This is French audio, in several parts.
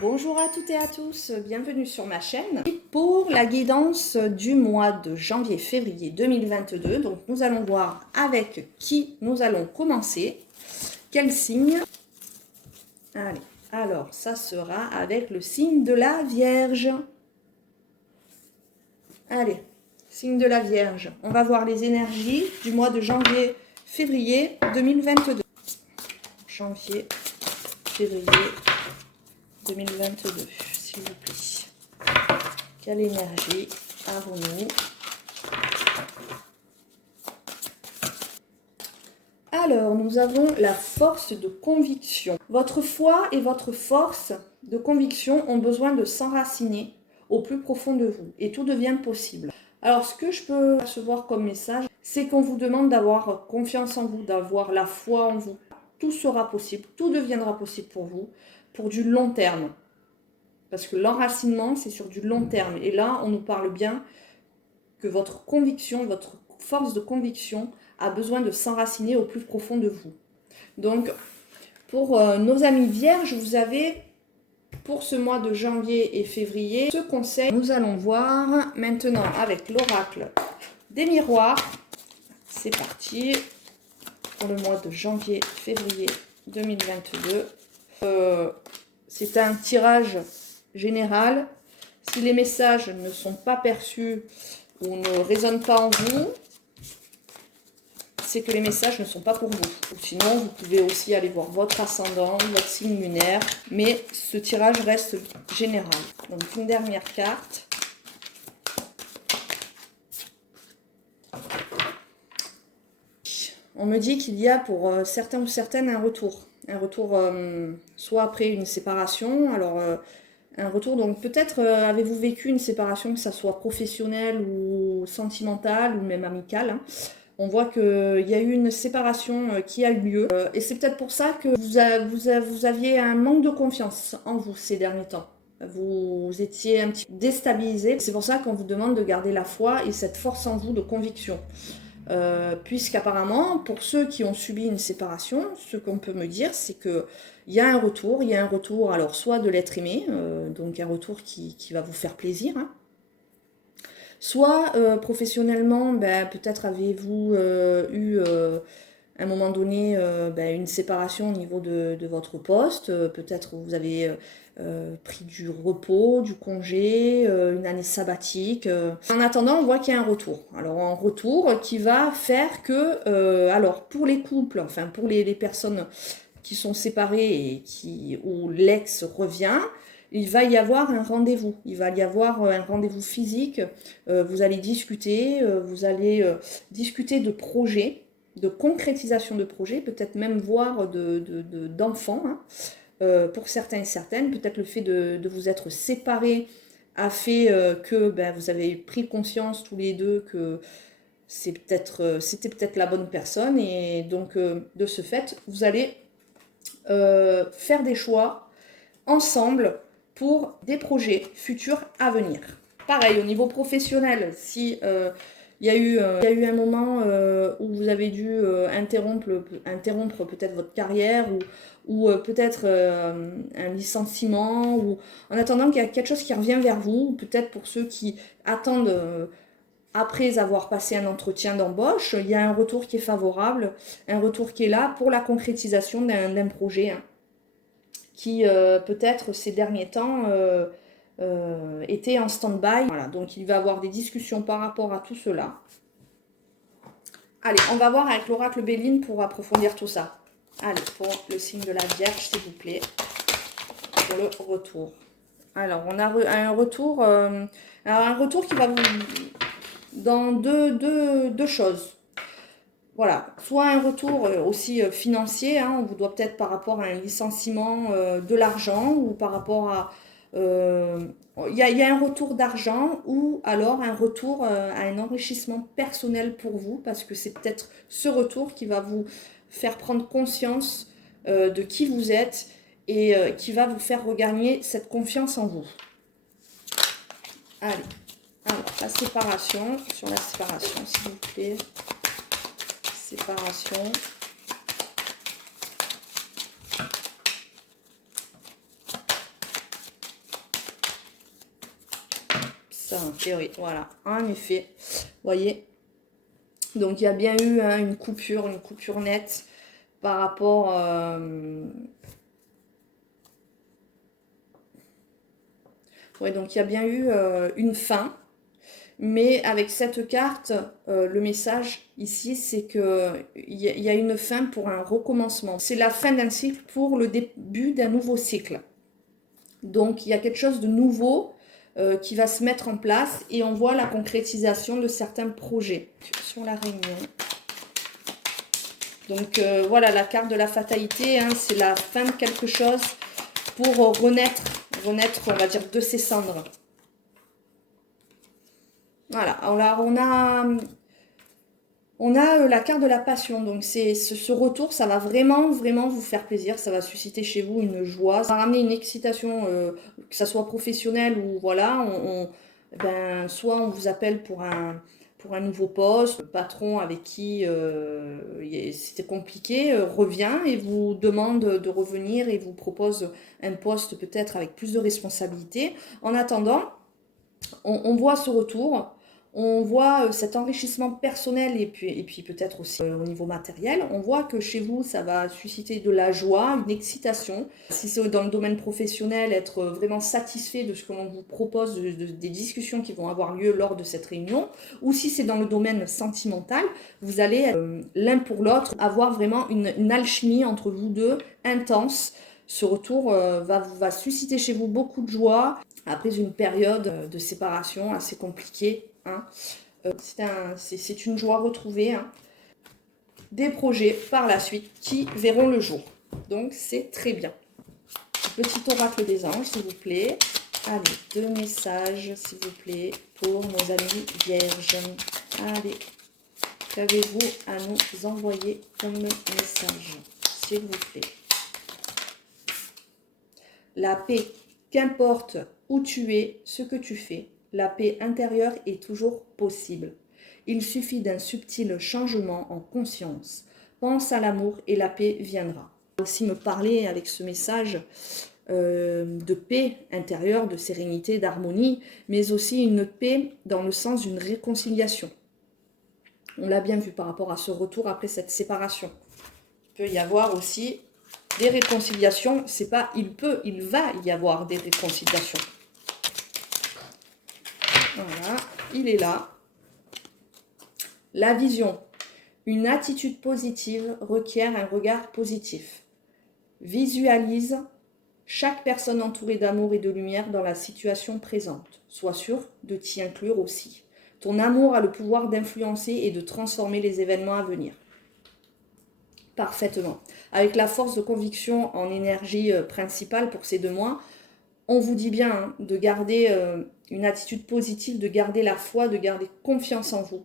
Bonjour à toutes et à tous, bienvenue sur ma chaîne. Et pour la guidance du mois de janvier-février 2022, donc nous allons voir avec qui nous allons commencer, quel signe. Allez, alors ça sera avec le signe de la Vierge. Allez, signe de la Vierge. On va voir les énergies du mois de janvier-février 2022. Janvier, février 2022, s'il vous plaît. Quelle énergie avons-nous? Alors, nous avons la force de conviction. Votre foi et votre force de conviction ont besoin de s'enraciner au plus profond de vous. Et tout devient possible. Alors, ce que je peux recevoir comme message, c'est qu'on vous demande d'avoir confiance en vous, d'avoir la foi en vous. Tout sera possible, tout deviendra possible pour vous, pour du long terme. Parce que l'enracinement, c'est sur du long terme. Et là, on nous parle bien que votre conviction, votre force de conviction a besoin de s'enraciner au plus profond de vous. Donc, pour nos amis vierges, vous avez, pour ce mois de janvier et février, ce conseil. Nous allons voir maintenant avec l'oracle des miroirs. C'est parti pour le mois de janvier-février 2022. C'est un tirage général. Si les messages ne sont pas perçus ou ne résonnent pas en vous, c'est que les messages ne sont pas pour vous. Ou sinon, vous pouvez aussi aller voir votre ascendant, votre signe lunaire, mais ce tirage reste général. Donc, une dernière carte. On me dit qu'il y a pour certains ou certaines un retour. Un retour soit après une séparation, alors un retour, donc peut-être avez-vous vécu une séparation, que ça soit professionnelle ou sentimentale ou même amicale, hein. On voit qu'il y a eu une séparation qui a eu lieu. Et c'est peut-être pour ça que vous aviez un manque de confiance en vous ces derniers temps. Vous étiez un petit peu déstabilisé. C'est pour ça qu'on vous demande de garder la foi et cette force en vous de conviction. Puisqu'apparemment, pour ceux qui ont subi une séparation, ce qu'on peut me dire, c'est que il y a un retour, alors soit de l'être aimé, donc un retour qui va vous faire plaisir, hein. Soit professionnellement, ben, peut-être avez-vous eu à un moment donné ben, une séparation au niveau de votre poste, peut-être vous avez pris du repos, du congé, une année sabbatique. En attendant, on voit qu'il y a un retour. Alors un retour qui va faire que, alors pour les couples, enfin pour les personnes qui sont séparées et où l'ex revient, il va y avoir un rendez-vous. Il va y avoir un rendez-vous physique. Vous allez discuter, discuter de projets, de concrétisation de projets, peut-être même voir d'enfants, hein. Pour certains et certaines, peut-être le fait de vous être séparés a fait que ben, vous avez pris conscience tous les deux que c'était peut-être la bonne personne, et donc de ce fait, vous allez faire des choix ensemble pour des projets futurs à venir. Pareil, au niveau professionnel, si il y a eu un moment où vous avez dû interrompre peut-être votre carrière ou peut-être un licenciement, ou en attendant qu'il y a quelque chose qui revient vers vous, peut-être pour ceux qui attendent après avoir passé un entretien d'embauche, il y a un retour qui est favorable, un retour qui est là pour la concrétisation d'un projet, hein, qui peut-être ces derniers temps était en stand-by. Voilà, donc il va y avoir des discussions par rapport à tout cela. Allez, on va voir avec l'oracle Béline pour approfondir tout ça. Allez, pour le signe de la Vierge, s'il vous plaît, pour le retour. Alors, on a un retour, un retour qui va vous dans deux choses. Voilà, soit un retour aussi financier, hein, on vous doit peut-être par rapport à un licenciement de l'argent, ou par rapport à... Il y a un retour d'argent, ou alors un retour à un enrichissement personnel pour vous, parce que c'est peut-être ce retour qui va vous faire prendre conscience de qui vous êtes et qui va vous faire regagner cette confiance en vous. Allez, alors la séparation, sur la séparation s'il vous plaît. Séparation. Et oui, voilà, en effet. Vous voyez. Donc il y a bien eu hein, une coupure nette par rapport... Ouais, donc il y a bien eu une fin. Mais avec cette carte, le message ici, c'est qu'il y a une fin pour un recommencement. C'est la fin d'un cycle pour le début d'un nouveau cycle. Donc, il y a quelque chose de nouveau qui va se mettre en place et on voit la concrétisation de certains projets sur la réunion. Donc, voilà, la carte de la fatalité, hein, c'est la fin de quelque chose pour renaître, on va dire, de ses cendres. Voilà, alors on a la carte de la passion, donc c'est ce retour, ça va vraiment vous faire plaisir, ça va susciter chez vous une joie, ça va ramener une excitation, que ça soit professionnelle ou voilà, ben, soit on vous appelle pour un nouveau poste, le patron avec qui c'était compliqué revient et vous demande de revenir et vous propose un poste peut-être avec plus de responsabilités. En attendant, on voit ce retour. On voit cet enrichissement personnel et puis peut-être aussi au niveau matériel. On voit que chez vous, ça va susciter de la joie, une excitation. Si c'est dans le domaine professionnel, être vraiment satisfait de ce que l'on vous propose, des discussions qui vont avoir lieu lors de cette réunion. Ou si c'est dans le domaine sentimental, vous allez l'un pour l'autre avoir vraiment une alchimie entre vous deux intense. Ce retour va susciter chez vous beaucoup de joie après une période de séparation assez compliquée. Hein. C'est une joie retrouvée. Hein. Des projets par la suite qui verront le jour. Donc c'est très bien. Petit oracle des anges, s'il vous plaît. Allez, 2 messages, s'il vous plaît, pour nos amis vierges. Allez, qu'avez-vous à nous envoyer comme message, s'il vous plaît? La paix, qu'importe où tu es, ce que tu fais, la paix intérieure est toujours possible. Il suffit d'un subtil changement en conscience. Pense à l'amour et la paix viendra. Aussi me parler avec ce message de paix intérieure, de sérénité, d'harmonie, mais aussi une paix dans le sens d'une réconciliation. On l'a bien vu par rapport à ce retour après cette séparation. Il peut y avoir aussi des réconciliations, c'est pas il va y avoir des réconciliations. Voilà, il est là. La vision. Une attitude positive requiert un regard positif. Visualise chaque personne entourée d'amour et de lumière dans la situation présente. Sois sûr de t'y inclure aussi. Ton amour a le pouvoir d'influencer et de transformer les événements à venir. Parfaitement. Avec la force de conviction en énergie principale pour ces 2 mois, on vous dit bien hein, de garder une attitude positive, de garder la foi, de garder confiance en vous.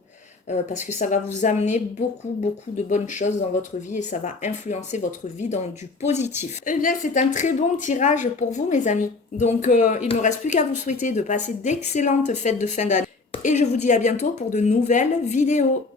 Parce que ça va vous amener beaucoup de bonnes choses dans votre vie et ça va influencer votre vie dans du positif. Eh bien, c'est un très bon tirage pour vous, mes amis. Donc, il ne me reste plus qu'à vous souhaiter de passer d'excellentes fêtes de fin d'année. Et je vous dis à bientôt pour de nouvelles vidéos.